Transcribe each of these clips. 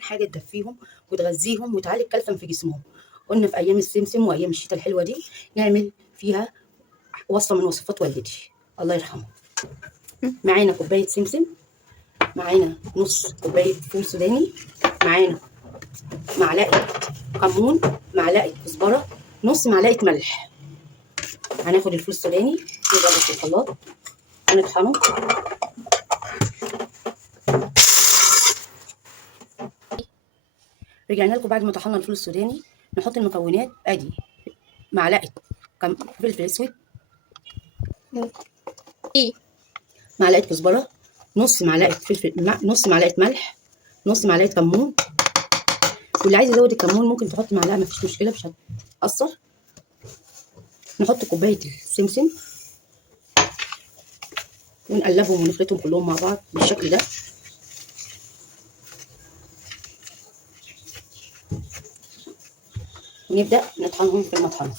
حاجه تدفيهم وتغذيهم وتعالج كالسيوم في جسمهم. قلنا في ايام السمسم وايام الشتاء الحلوه دي نعمل فيها وصفه من وصفات والدتي الله يرحمه. معانا كوبايه سمسم، معانا نص كوبايه فول سوداني، معانا معلقه كمون، معلقه كزبره، نص معلقه ملح. هناخد الفول السوداني نضربه في الخلاط ونطحنه. رجعنا لكم بعد ما طحنا الفول السوداني. نحط المكونات. ادي معلقه فلفل اسود، معلقه كزبره، نص معلقه فلفل، نص معلقه ملح، نص معلقه كمون. واللي عايز يزود الكمون ممكن تحط معلقه، مفيش مشكله مش هتأثر. نحط كوبايه السمسم ونقلبهم ونخلطهم كلهم مع بعض بالشكل ده. ونبدأ نطحنهم في المطحنة.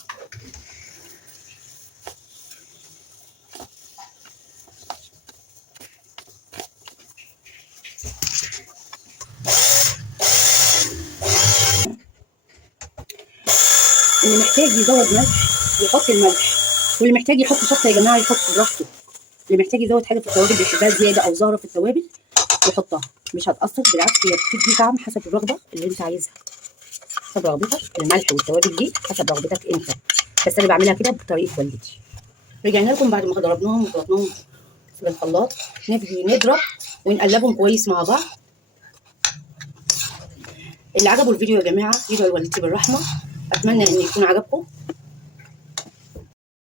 اللي محتاج يزود ملح يحط الملح، واللي محتاج يحط شطه يا جماعه يحط براحته. اللي محتاج يزود حاجه في التوابل بيحبها زياده او زهره في التوابل يحطها، مش هتأثر، بالعكس هي بتدي طعم حسب الرغبه اللي انت عايزها، حسب رغبتك. الملح والتوابل دي حسب رغبتك انت، بس انا بعملها كده بطريقه والدتي. رجعنا لكم بعد ما ضربناهم وخلطناهم في الخلاط. نبتدي نضرب ونقلبهم كويس مع بعض. اللي عجبه الفيديو يا جماعه يدعوا لوالدتي بالرحمه. اتمنى ان يكون عجبكم.